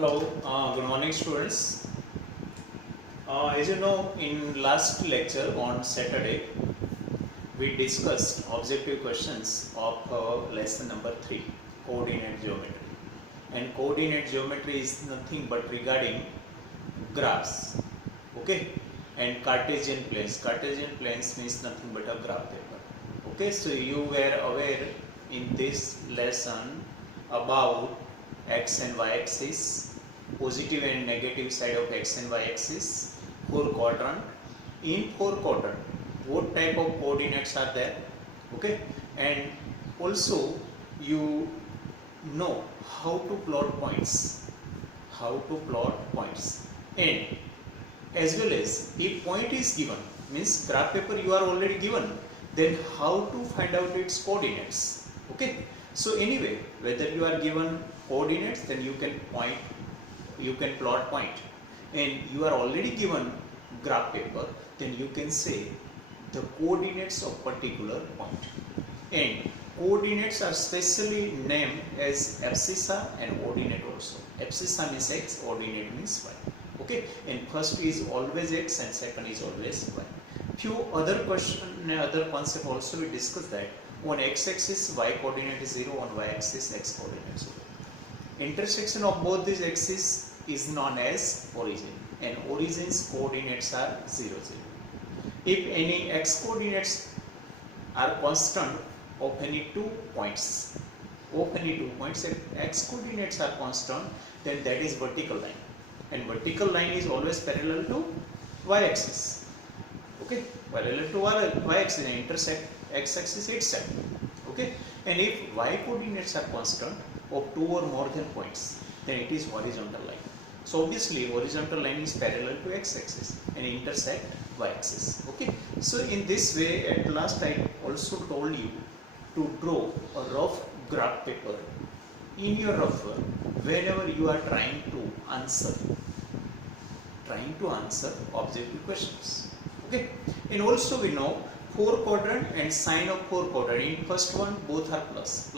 Hello, good morning students. As you know, in last lecture on Saturday, we discussed objective questions of lesson number 3, coordinate geometry. And coordinate geometry is nothing but regarding graphs, okay? And Cartesian planes. Cartesian planes means nothing but a graph paper. Okay, so you were aware in this lesson about x and y axis, positive and negative side of x and y axis, 4 quadrant. In 4 quadrant, what type of coordinates are there? Okay, and also you know how to plot points, and as well as if point is given, means graph paper you are already given, then how to find out its coordinates. Okay, so anyway, whether you are given coordinates, then you can plot point, and you are already given graph paper, then you can say the coordinates of particular point. And coordinates are specially named as abscissa and ordinate also. Abscissa means x, ordinate means y. Okay, and first is always x and second is always y. Few other concept also we discussed, that on x-axis y coordinate is 0, on y-axis x coordinate is 0. Intersection of both these axes is known as origin, and origin's coordinates are 0, 0. If any x coordinates are constant of any two points, if x coordinates are constant, then that is vertical line, and vertical line is always parallel to y-axis. Okay, parallel to y-axis and intersect x-axis itself. Okay, and if y coordinates are constant of 2 or more than points, then it is horizontal line. So obviously horizontal line is parallel to x-axis and intersect y-axis. Okay, so in this way, at last I also told you to draw a rough graph paper in your rough work whenever you are trying to answer objective questions. Okay, and also we know 4 quadrant and sign of 4 quadrant. In first one both are plus,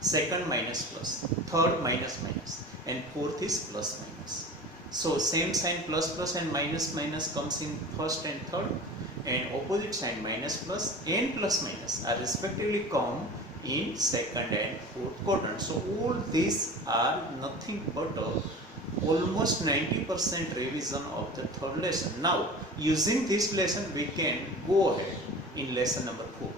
second minus, third minus, and fourth is plus minus. So same sign plus and minus comes in first and third, and opposite sign minus plus and plus minus are respectively come in second and fourth quadrant. So all these are nothing but almost 90% revision of the third lesson. Now using this lesson we can go ahead in lesson number 4.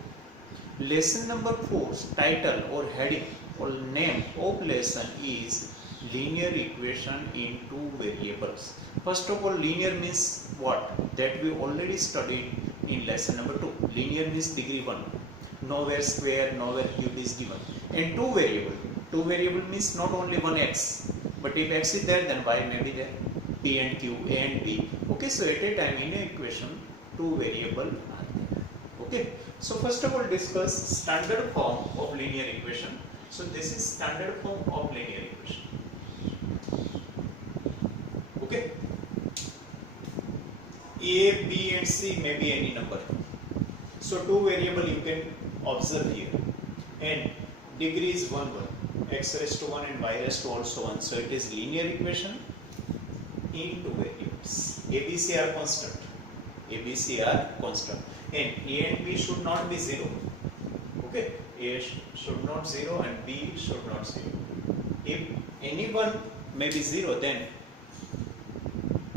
Lesson number 4's title or heading or name of lesson is linear equation in 2 variables. First of all, linear means what? That we already studied in lesson number 2. Linear means degree 1. Nowhere square, nowhere cube is given. And 2 variable. 2 variable means not only one x, but if x is there, then y may be there. P and q, a and b. Okay, so at a time in an equation, 2 variable are there. Okay, so first of all discuss standard form of linear equation. So this is standard form of linear equation. Okay, a, b and c may be any number. So 2 variable you can observe here, and degree is 1, x raised to 1 and y raised to also 1. So it is linear equation in 2 variables. A, B, C are constant. And a and b should not be 0. Okay, a should not 0 and b should not 0. If any one may be 0, then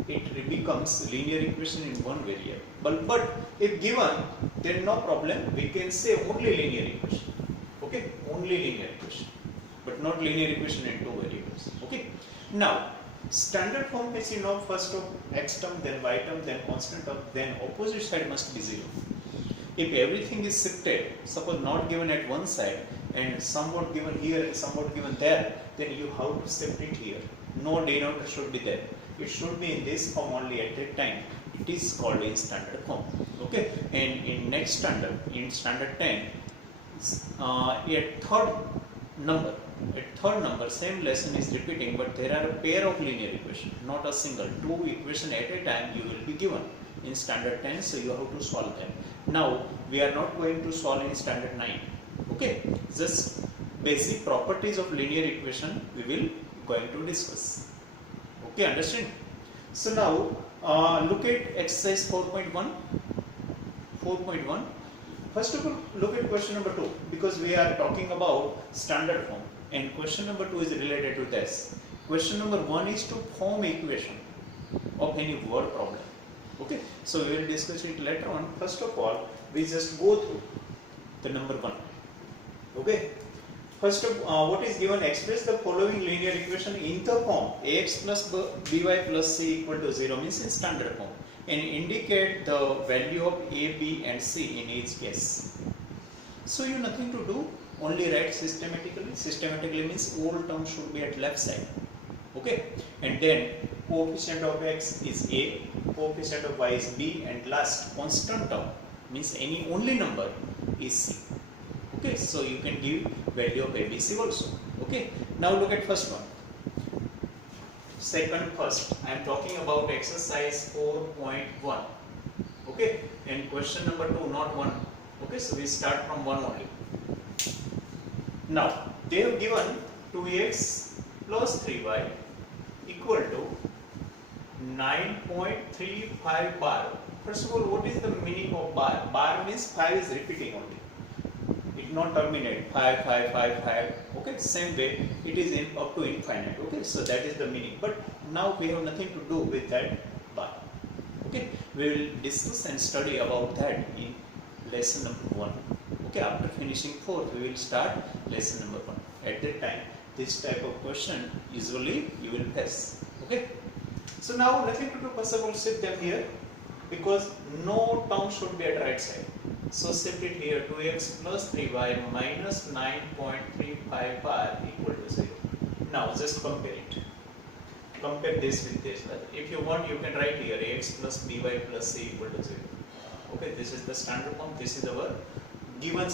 it becomes linear equation in 1 variable. But if given, then no problem, we can say only linear equation. Okay, only linear equation, but not linear equation in 2 variables. Okay, now standard form is, you know, first of x term, then y term, then constant term, then opposite side must be 0. If everything is shifted, suppose not given at one side and somewhat given here and somewhat given there, then you have to shift it here. No denominator should be there. It should be in this form only at that time. It is called in standard form. Okay, and in next standard, in standard 10, a third number, same lesson is repeating, but there are a pair of linear equation, not a single. 2 equation at a time you will be given in standard 10, so you have to solve them. Now we are not going to solve in standard 9. Okay, just basic properties of linear equation we will going to discuss. Okay, understand? So now look at exercise 4.1. 4.1. First of all, look at question number 2, because we are talking about standard form, and question number 2 is related to this. Question number 1 is to form equation of any word problem. Okay, so we will discuss it later on. First of all, we just go through the number 1. Okay, first of what is given, express the following linear equation in the form ax plus by plus c equal to 0, means in standard form, and indicate the value of a, b and c in each case. So you nothing to do, only write systematically. Systematically means all terms should be at left side. Okay, and then coefficient of x is a, coefficient of y is b, and last constant term means any only number is c. Okay, so you can give value of ABC also. Okay, now look at first one. First, I am talking about exercise 4.1. Okay, and question number 2, not 1. Okay, so we start from 1 only. Now, they have given 2x plus 3y equal to 9.35 bar. First of all, what is the meaning of bar? Bar means 5 is repeating only. It not terminate 5, 5, 5, 5. Okay, same way it is in up to infinite. Okay, so that is the meaning. But now we have nothing to do with that bar. Okay, we will discuss and study about that in lesson number 1. Okay, after finishing 4th, we will start lesson number 1. At that time, this type of question usually you will face. Okay, so now nothing to do. First of all, shift them here, because no term should be at right side. So shift it here, 2x plus 3y minus 9.35 bar equal to 0. Now just compare it. Compare this with this. If you want, you can write here ax plus by plus c equal to 0. Okay, this is the standard form. This is our given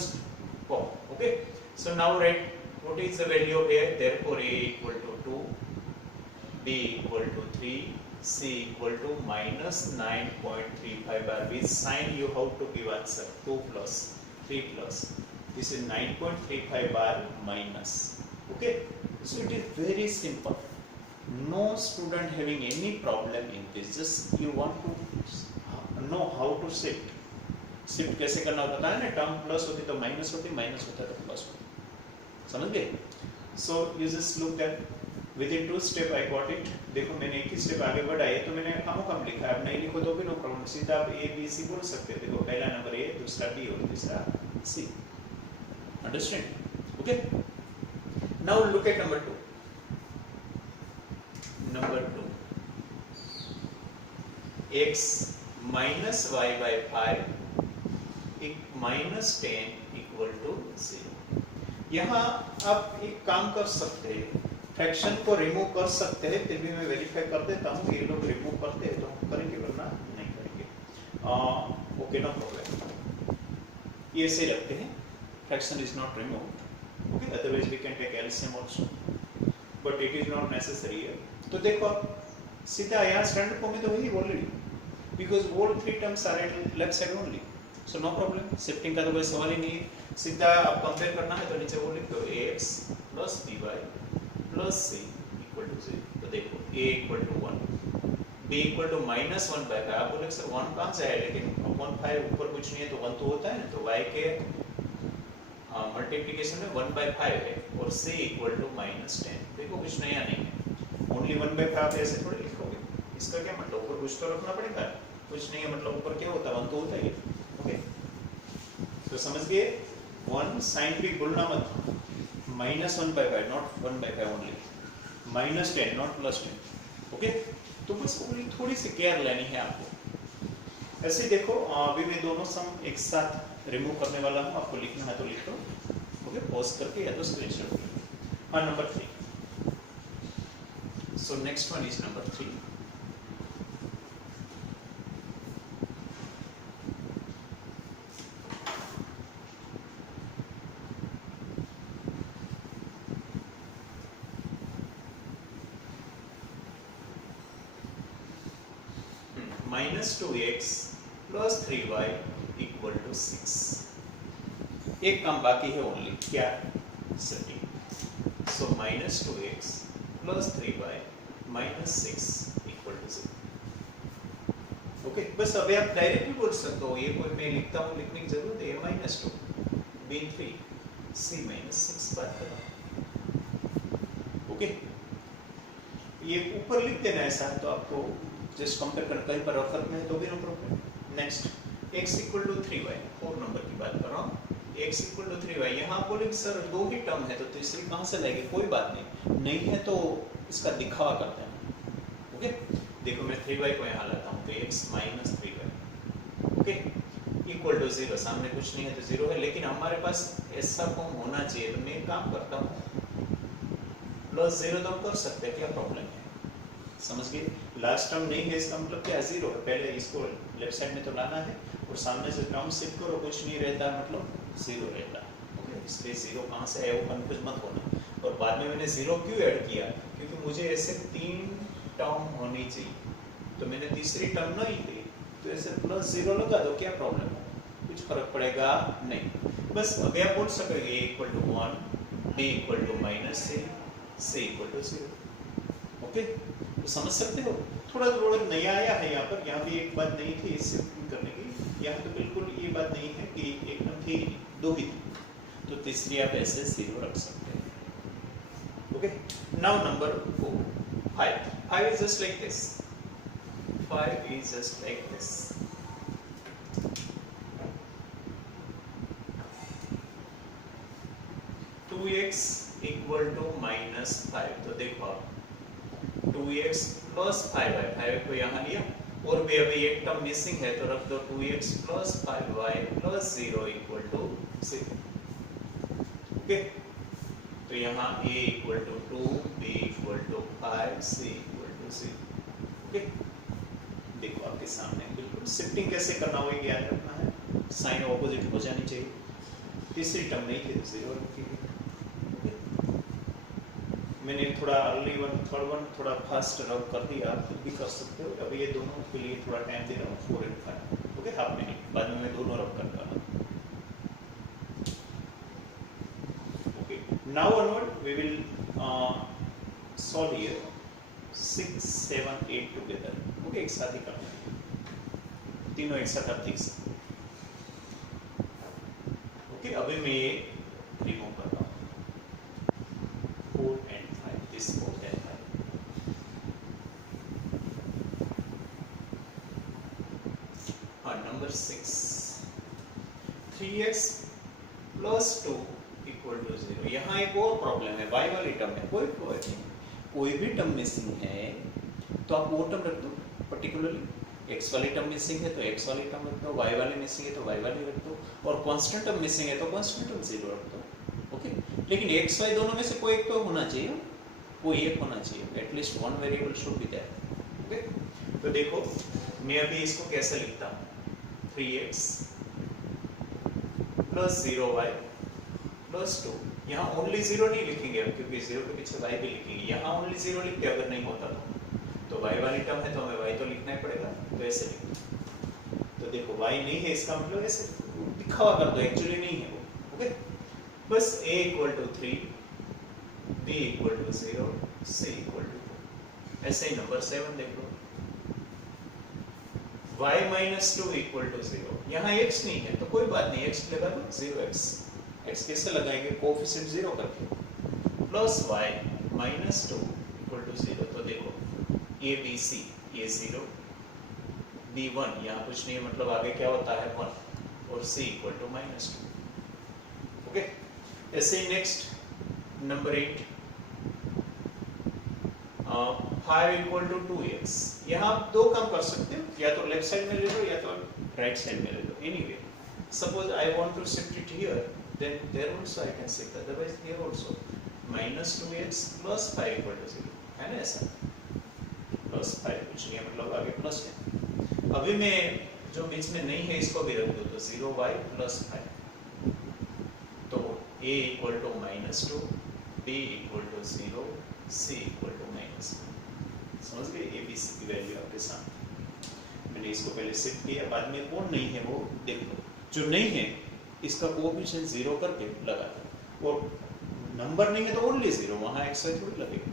form. Okay, so now write what is the value of a. Therefore, a equal to 2, b equal to 3, c equal to minus 9.35 bar. We sign you how to give answer. 2 plus 3 plus. This is 9.35 bar minus. Okay, so it is very simple. No student having any problem in this. Just you want to know how to shift. Shift कैसे करना होता है ना, term plus होती तो minus होती, minus होता तो प्लस होती. समझ गए? So you just look that with in 2 step I got it. देखो मैंने एक ही स्टेप आगे बढ़ाया, तो मैंने कम लिखा है. अब नहीं लिखो तो भी नो प्रॉब्लम, सीधा आप ए बी सी बोल सकते हैं. देखो पहला नंबर ए, दूसरा बी और तीसरा C. Understand? Okay, now look at number 2. Number 2, x minus y by 5 minus 10 equal to 0. यहाँ आप एक काम कर सकते हैं, फ्रैक्शन को रिमूव कर सकते हैं. फिर भी मैं वेरीफाई कर देता हूँ. ये लोग रिमूव करते हैं तो हम करेंगे, वरना नहीं करेंगे. Okay, no problem. ये ऐसे रखते हैं. Fraction is not removed. Okay, otherwise we can take LCM also, but it is not necessary. तो देखो सीधा यहाँ स्टैंडर्ड फॉर्म में तो वही already, because all 3 terms are at left side only. So no problem, shifting का तो कोई सवाल ही नहीं है. सीधा आप कंपेयर करना है तो नीचे वो लिख दो ax plus by plus c equal to 0. तो देखो a equal to 1, b equal to minus 1 by 5. आप बोले सर 1 कहाँ से है, लेकिन अपॉन 5 ऊपर कुछ नहीं है तो 1 तो होता है ना. तो y के मल्टीप्लिकेशन में 1 बाय 5 है, और c इक्वल टू माइनस 10. देखो कुछ नया नहीं है, ओनली 1 बाय 5 ऐसे थोड़ी लिखोगे. इसका क्या मतलब, ऊपर कुछ तो रखना पड़ेगा. कुछ नहीं है मतलब ऊपर क्या होता है, 1 तो होता है. ओके, तो समझ गए. 1 साइन भी बोलना मत. Minus 1 by 5, not 1 by 5 only. Minus 10 not plus 10. Okay, तो बस थोड़ी सी केयर लेनी है आपको. ऐसे देखो अभी मैं दोनों सम एक साथ रिमूव करने वाला हूँ. आपको लिखना है तो लिख लो. ओके, पॉज करके या तो स्क्रीनशॉट लो. हाँ, number 3. So next one is number 3. minus 2x plus 3y equal to 6. एक काम बाकी है ओनली, क्या? Setting. So minus 2x plus 3y -6 equal to 0। Okay, बस अभी आप डायरेक्ट भी बोल सकते हो, ये कोई मैं लिखता हूँ, लिखने की जरूरत है, -2 b3 c -6 बात कर रहा हूँ। ओके, ये ऊपर लिख देना ऐसा, तो आपको जस्ट कंपेयर करना, कहीं पर रेफर में है तो भी no problem. Next x equal to 3y, 4 number की बात कर रहा हूँ। x इक्वल टू 3y, यहाँ बोले सर दो ही टर्म है तो तीसरी कहाँ से लाएंगे? कोई बात नहीं है तो इसका दिखावा करते हैं। ओके, देखो मैं 3y को यहाँ लाता हूँ तो x minus 3y, okay, equal to 0, सामने कुछ नहीं है तो 0 है, लेकिन हमारे पास ऐसा फॉर्म होना चाहिए, तो मैं काम करता हूँ +0 तो हम कर सकते हैं, क्या प्रॉब्लम है? समझ गए? लास्ट टर्म नहीं है इसका मतलब क्या? 0 है, पहले इसको लेफ्ट साइड में तो लाना है और सामने से टर्म शिफ्ट करो, कुछ नहीं रहता मतलब 0 रहता है। ओके, इसलिए 0 कहाँ से आया वो कंफ्यूज मत होना। और बाद में मैंने 0 क्यों ऐड किया? क्योंकि मुझे ऐसे 3 टर्म होनी चाहिए, तो मैंने तीसरी टर्म नहीं ली, तो ऐसे +0 लगा दो, क्या प्रॉब्लम है? कुछ फर्क पड़ेगा नहीं। बस अभी आप बोल सकोगे a equal to 1, b equal to -3, c equal to 0। Okay, तो समझ सकते हो, थोड़ा नया आया है यहाँ पर। यहाँ भी एक बात नहीं थी इससे करने की, यहाँ तो बिल्कुल ये बात नहीं है कि एकदम थी, दो ही थी, तो तीसरी आप ऐसे 0 रख सकते हैं। Okay, now number 4, 5 is just like this, 5 is just like this। 2x equal to -5, तो देखो 2x प्लस 5y को यहाँ लिया, और भी अभी एक टर्म मिसिंग है तो रख दो 2x plus 5y plus 0 equal to 0। Okay, तो यहाँ a equal to 2, b equal to 5, c equal to 0। Okay, देखो आपके सामने बिल्कुल शिफ्टिंग कैसे करना हो याद रखना है, साइन ऑपोजिट हो जानी चाहिए। तीसरी टर्म नहीं थी तो 0 रखिए। मैंने थोड़ा अर्ली वन, थर्ड वन थोड़ा फास्ट रब कर दिया, आप खुद भी कर सकते हो। अभी ये दोनों के लिए थोड़ा टाइम दे रहा हूँ, 4 and 5। ओके, हाफ मिनट बाद में मैं दोनों रब कर दूंगा। Okay, now onward we will solve here 6, 7, 8 together. Okay, एक साथ ही करना है, तीनों एक साथ आप देख सकते हो। ओके, अभी मैं ये रिमूव कर रहा हूँ, 4 and 5, this 4 and 5। हाँ, number 6, 3x plus 2 equal to 0। यहाँ एक और प्रॉब्लम है, y वाली टर्म है, कोई भी टर्म मिसिंग है तो आप वो टर्म रख दो पर्टिकुलरली। x वाली टर्म मिसिंग है तो x वाली टर्म रख दो, y वाली मिसिंग है तो y वाली रख दो, और कांस्टेंट टर्म मिसिंग है तो कांस्टेंट टर्म 0 रख दो। ओके, लेकिन x y दोनों में से कोई एक तो होना चाहिए, कोई एक होना चाहिए, at least one variable should be there. Okay, तो देखो मैं अभी इसको कैसे लिखता हूँ, 3x प्लस 0y प्लस 2। यहाँ ओनली 0 नहीं लिखेंगे अब, क्योंकि 0 के पीछे y भी लिखेंगे। यहाँ ओनली 0 लिखते अगर नहीं होता तो y वाली टर्म है तो हमें y तो लिखना ही पड़ेगा, तो ऐसे लिखो। तो देखो y नहीं है, इसका मतलब ऐसे दिखावा कर दो, एक्चुअली नहीं है वो। ओके, बस a equal to 3, b equal to 0, c equal to 2। ऐसे ही नंबर 7 देख लो, y माइनस 2 इक्वल टू 0। यहाँ x नहीं है तो कोई बात नहीं, x लगा दो 0x। x कैसे लगाएंगे? कोएफिशिएंट 0 करके, plus y minus 2 equal to 0। तो देखो a b c, ये 0, b 1, यहाँ कुछ नहीं है मतलब आगे क्या होता है 1, और c इक्वल टू -2। ओके, ऐसे ही next number 8, 5 equal to 2x। यहाँ आप दो काम कर सकते हो, या तो लेफ्ट साइड में ले लो या तो राइट साइड में ले लो। Anyway, suppose I want to shift it here, then there also I can shift, otherwise here also -2x plus 5 equal to 0 है ना, ऐसा प्लस 5 कुछ नहीं है मतलब आगे प्लस है। अभी मैं जो बीच में नहीं है इसको भी रख दो, तो 0y प्लस 5, तो a equal to -2, b equal to 0, c equal to -2। समझ गए? a b c की वैल्यू आपके सामने। मैंने इसको पहले शिफ्ट किया, बाद में कौन नहीं है वो देख लो। जो नहीं है इसका कोएफिशिएंट 0 करके लगा दो, और नंबर नहीं है तो ओनली 0, वहाँ x y थोड़ी लगेगा।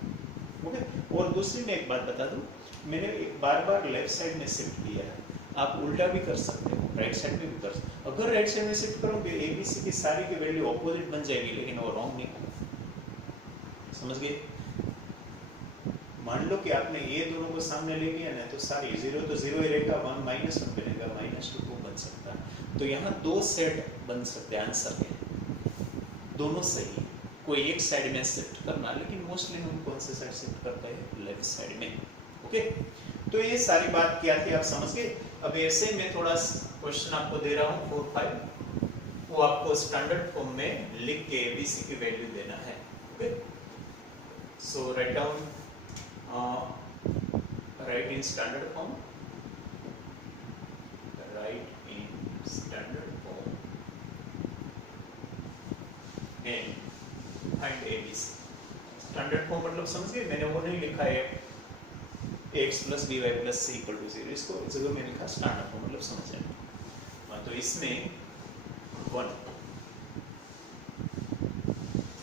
ओके। और दूसरी मैं एक बात बता दूं, मैंने एक बार बार लेफ्ट साइड में शिफ्ट किया है, आप उल्टा भी कर सकते हो, राइट साइड में भी कर सकते हो। अगर राइट साइड में शिफ्ट करोगे ए बी सी की सारी की वैल्यू ऑपोजिट बन जाएगी, लेकिन वो रॉन्ग नहीं होगा। समझ गए? मान लो कि आपने ये दोनों को सामने ले लिया ना, तो सारी जीरो तो जीरो ही रहेगा, वन माइनस वन बनेगा, माइनस टू बन सकता है। तो यहाँ दो सेट बन सकते हैं आंसर के, दोनों सही। कोई एक साइड में शिफ्ट करना, लेकिन मोस्टली हम कौन से साइड शिफ्ट करते हैं? लेफ्ट साइड में। ओके, तो ये सारी बात क्या थी आप समझ गए। अब ऐसे मैं थोड़ा क्वेश्चन आपको दे रहा हूँ 4, 5, वो आपको स्टैंडर्ड फॉर्म में लिख के एबीसी की वैल्यू देना है। Okay, so write down, write in standard form, write in standard form and find ABC. Standard form मतलब समझ गए, मैंने वो नहीं लिखा है x plus b y plus c equal to zero, इसको इस जगह में लिखा स्टैंडर्ड फॉर्म, मतलब समझ जाए। तो इसमें 1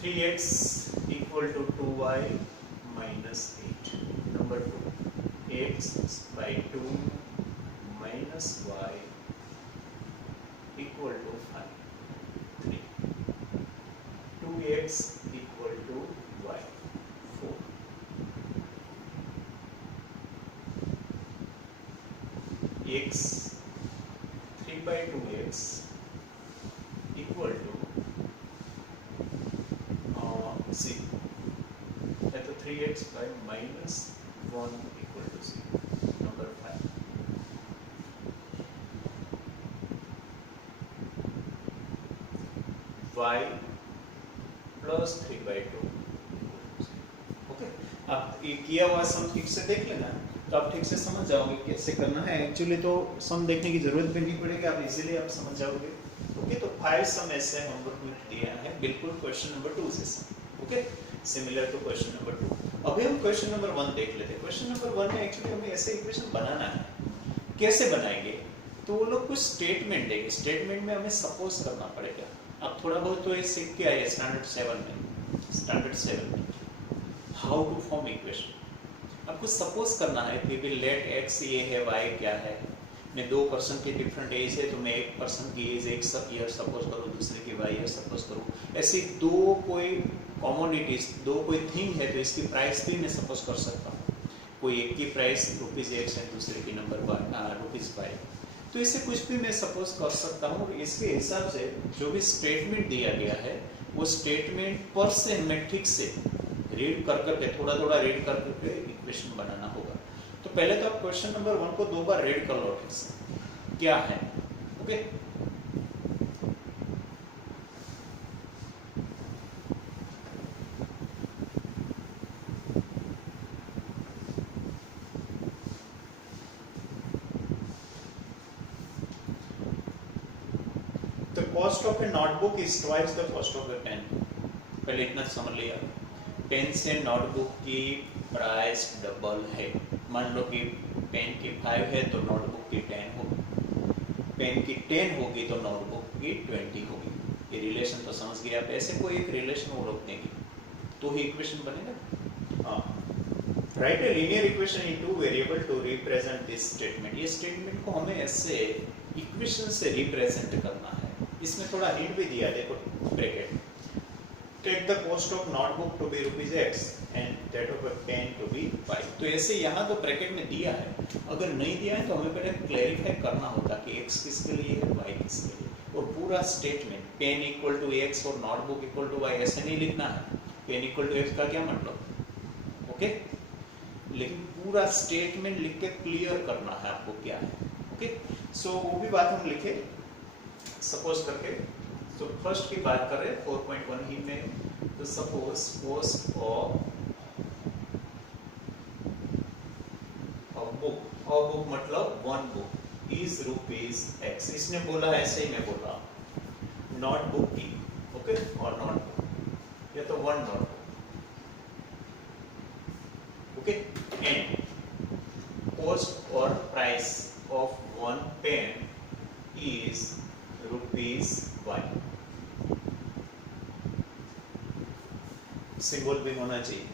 3x इक्वल टू 2y minus 8, number 2 x by 2 minus y equal to 5, 3 2x equal to y 4 x 3 by 2x equal to 0, या तो 3x by minus 1 equal to 0, number 5। y plus 3 by 2। Okay, आप ये किया हुआ सम ठीक से देख लेना, तो आप ठीक से समझ जाओगे कैसे करना है। एक्चुअली तो सम देखने की जरूरत भी नहीं पड़ेगी, आप इजीली आप समझ जाओगे। ओके, तो 5 सम ऐसे होमवर्क में दिया है, बिल्कुल क्वेश्चन नंबर 2 से। Okay, similar to question number 2। अभी हम क्वेश्चन नंबर 1 देख लेते हैं। क्वेश्चन नंबर 1 में एक्चुअली हमें ऐसे इक्वेशन बनाना है। कैसे बनाएंगे? तो वो लोग कुछ स्टेटमेंट देंगे, स्टेटमेंट में हमें सपोज करना पड़ेगा। अब थोड़ा बहुत तो ये सीख के आए स्टैंडर्ड 7 में, standard 7 how to form equation. आपको सपोज करना है कि भी लेट एक्स ये है, वाई क्या है, मैं 2 पर्सन की डिफरेंट एज है, तो मैं एक पर्सन की एज 1 ईयर सपोज करूँ, दूसरे की वाई ईयर सपोज करूँ। ऐसी दो कोई कॉमोडिटीज, दो कोई थिंग है, तो इसकी प्राइस भी मैं सपोज कर सकता हूँ। कोई एक की प्राइस ₹X है, दूसरे की नंबर ₹Y। तो इससे कुछ भी मैं सपोज कर सकता हूँ। इसके हिसाब से जो भी स्टेटमेंट दिया गया है, वो स्टेटमेंट पर से हमें ठीक से रीड कर करके, थोड़ा थोड़ा रीड कर करके इक्वेशन बनाना होगा। तो पहले तो आप क्वेश्चन नंबर 1 को 2 बार रीड कर लो ठीक से, क्या है। Okay, The cost of a notebook is twice the cost of a pen। पहले इतना समझ लिया। पेन से नोटबुक की प्राइस डबल है। मान लो कि पेन की 5 है तो नोटबुक की 10 होगी, पेन की 10 होगी तो नोटबुक की 20 होगी। ये रिलेशन तो समझ गए आप। ऐसे कोई एक रिलेशन वो लोग देंगे तो ही इक्वेशन बनेगा। हाँ, write a linear equation in 2 variable to represent this statement. ये स्टेटमेंट को हमें ऐसे इक्वेशन से रिप्रेजेंट करना है। इसमें थोड़ा हिंट भी दिया, देखो bracket, take the cost of notebook to be ₹X and that of a pen to be Y। तो ऐसे यहाँ तो ब्रैकेट में दिया है, अगर नहीं दिया है तो हमें पहले क्लैरिफाई करना होता कि X किसके लिए है, Y किसके लिए। और पूरा statement pen equal to X और नोटबुक इक्वल टू Y ऐसे नहीं लिखना है। पेन इक्वल टू X का क्या मतलब, ओके, लेकिन पूरा स्टेटमेंट लिख के क्लियर करना है आपको क्या है। ओके, सो वो भी बात हम लिखे सपोज करके। तो फर्स्ट की बात करें 4.1 ही में, तो सपोज कॉस्ट ऑफ बुक मतलब 1 बुक इज ₹X। इसने बोला ऐसे ही मैं बोल रहा हूँ, नोटबुक की, ओके, और नोटबुक या तो 1 नोटबुक, ओके, एंड कॉस्ट और price of 1 pen is ₹Y। Symbol भी होना चाहिए,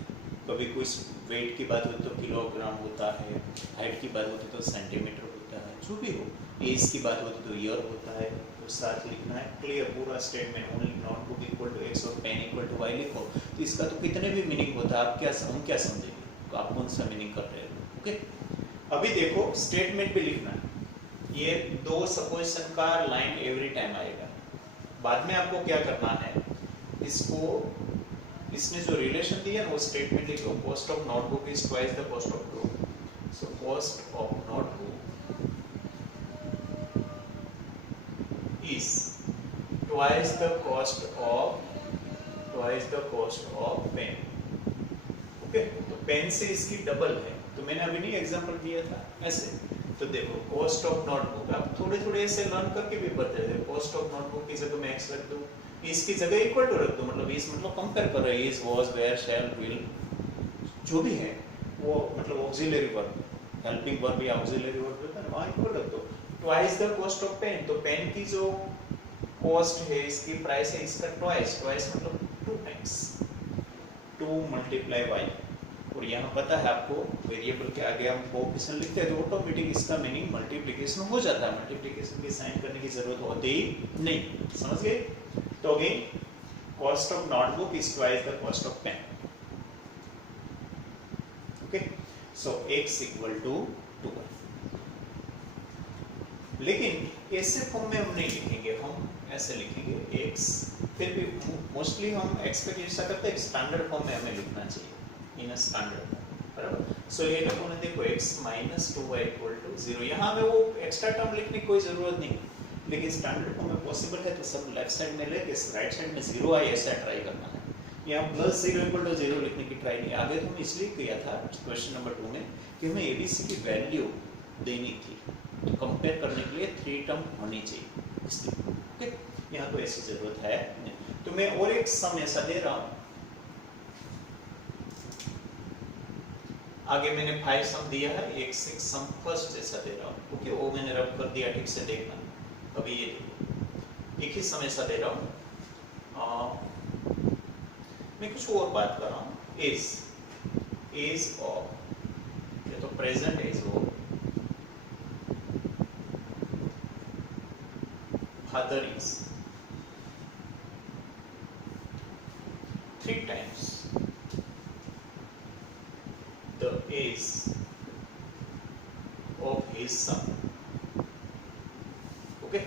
कभी कुछ वेट की बात होती तो किलोग्राम होता है, हाइट की बात होती तो सेंटीमीटर होता है, जो भी हो, एज की बात होती तो ईयर होता है। तो साथ लिखना है क्लियर पूरा statement, only notebook equal to x और पेन इक्वल टू वाई लिखो। तो इसका तो कितने भी मीनिंग होता है, आप क्या हम क्या समझेंगे, तो आप कौन सा मीनिंग कर रहे हो। ओके, अभी देखो स्टेटमेंट भी लिखना है। ये दो सपोजिशन का लाइन एवरी टाइम आएगा। बाद में आपको क्या करना है, इसको इसने जो रिलेशन दिया है वो स्टेटमेंट लिखो। Cost of notebook is twice the cost of book. So cost of notebook is twice the cost of pen। Okay, तो पेन से इसकी डबल है, तो मैंने अभी नहीं एग्जांपल दिया था ऐसे। तो देखो कॉस्ट ऑफ नोटबुक, आप थोड़े थोड़े ऐसे लर्न करके भी बता दे। कॉस्ट ऑफ नोटबुक की जगह मैं एक्स रख दूं, इसकी जगह इक्वल टू रख दूं, मतलब इस मतलब कंपेयर कर रहे हैं, is was were shall will जो भी है वो मतलब ऑक्सिलरी वर्ब, हेल्पिंग वर्ब या ऑक्सिलरी वर्ब होता है ना, वहां इक्वल रख दो। Twice the cost of pen, तो पेन की जो कॉस्ट है, इसकी प्राइस है, इसका ट्वाइस, ट्वाइस मतलब 2 टाइम्स, 2 मल्टीप्लाई बाई। और यहाँ पता है आपको वेरिएबल के आगे हम कोएफिशिएंट लिखते हैं तो ऑटोमेटिक इसका मीनिंग मल्टीप्लिकेशन हो जाता है, मल्टीप्लिकेशन की साइन करने की जरूरत होती ही नहीं। समझ गए। तो again cost of notebook is twice the cost of pen. Okay, so x equal to 2। लेकिन ऐसे फॉर्म में हम नहीं लिखेंगे, हम ऐसे लिखेंगे x। फिर भी मोस्टली हम एक्सपेक्ट ऐसा करते हैं स्टैंडर्ड फॉर्म में हमें लिखना चाहिए, इन अ स्टैंडर्ड फॉर्म, बराबर। सो ये लोगों ने देखो x minus 2y equal to 0, यहाँ हमें वो एक्स्ट्रा टर्म लिखने की कोई जरूरत नहीं, लेकिन स्टैंडर्ड फॉर्म में पॉसिबल है तो सब लेफ्ट साइड में लेके राइट साइड में 0 आए ऐसा ट्राई करना है। यहाँ प्लस 0 इक्वल टू 0 लिखने की ट्राई नहीं। आगे तो हम इसलिए किया था क्वेश्चन नंबर 2 में कि हमें एबीसी की वैल्यू देनी थी, तो कंपेयर करने के लिए 3 टर्म होनी चाहिए इसलिए। ओके, यहाँ तो ऐसी जरूरत है नहीं। तो मैं और एक सम ऐसा दे रहा हूँ, आगे मैंने 5 सम दिया है, एक 6 सम फर्स्ट जैसा दे रहा हूँ। ओके, वो मैंने रब कर दिया, ठीक से देखना। अभी ये देखो एक ही सम ऐसा दे रहा हूँ, मैं कुछ और बात कर रहा हूँ। एज ऑफ, ये तो present age of father is 3 times the age of his son। Okay,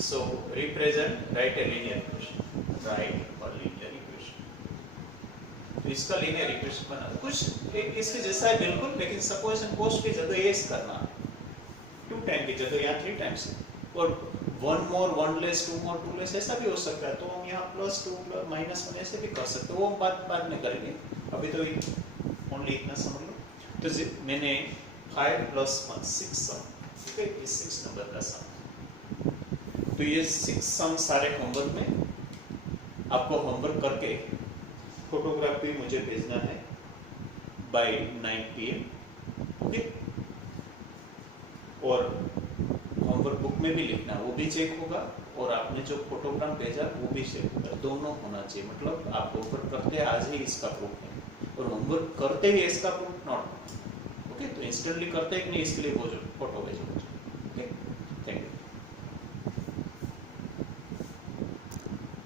so represent, write a linear equation, write a linear equation। तो इसका linear equation बना कुछ एक इसके जैसा है बिल्कुल, लेकिन सपोज कॉस्ट की जगह एज करना, 2 टाइम की जगह यहाँ 3 टाइम्स है, और 1 more 1 less 2 more 2 less ऐसा भी हो सकता है। तो हम यहाँ प्लस 2 प्लस माइनस 1 ऐसे भी कर सकते हैं, वो हम बाद में करेंगे, अभी तो ओनली इतना समझ लो। तो मैंने 5 + 1 6 सम, ठीक है, ये 6 नंबर का सम। तो ये 6 सम सारे होमवर्क में आपको होमवर्क करके फोटोग्राफ भी मुझे भेजना है बाय 9 PM। ओके, और होमवर्क बुक में भी लिखना, वो भी चेक होगा, और आपने जो फोटोग्राफ भेजा वो भी चेक होगा, दोनों होना चाहिए। मतलब आप होमवर्क करते हैं आज ही इसका प्रूफ है, और होमवर्क करते ही इसका प्रूफ नॉट। ओके, तो इंस्टेंटली करते हैं कि नहीं इसके लिए वो जो फोटो भेजो।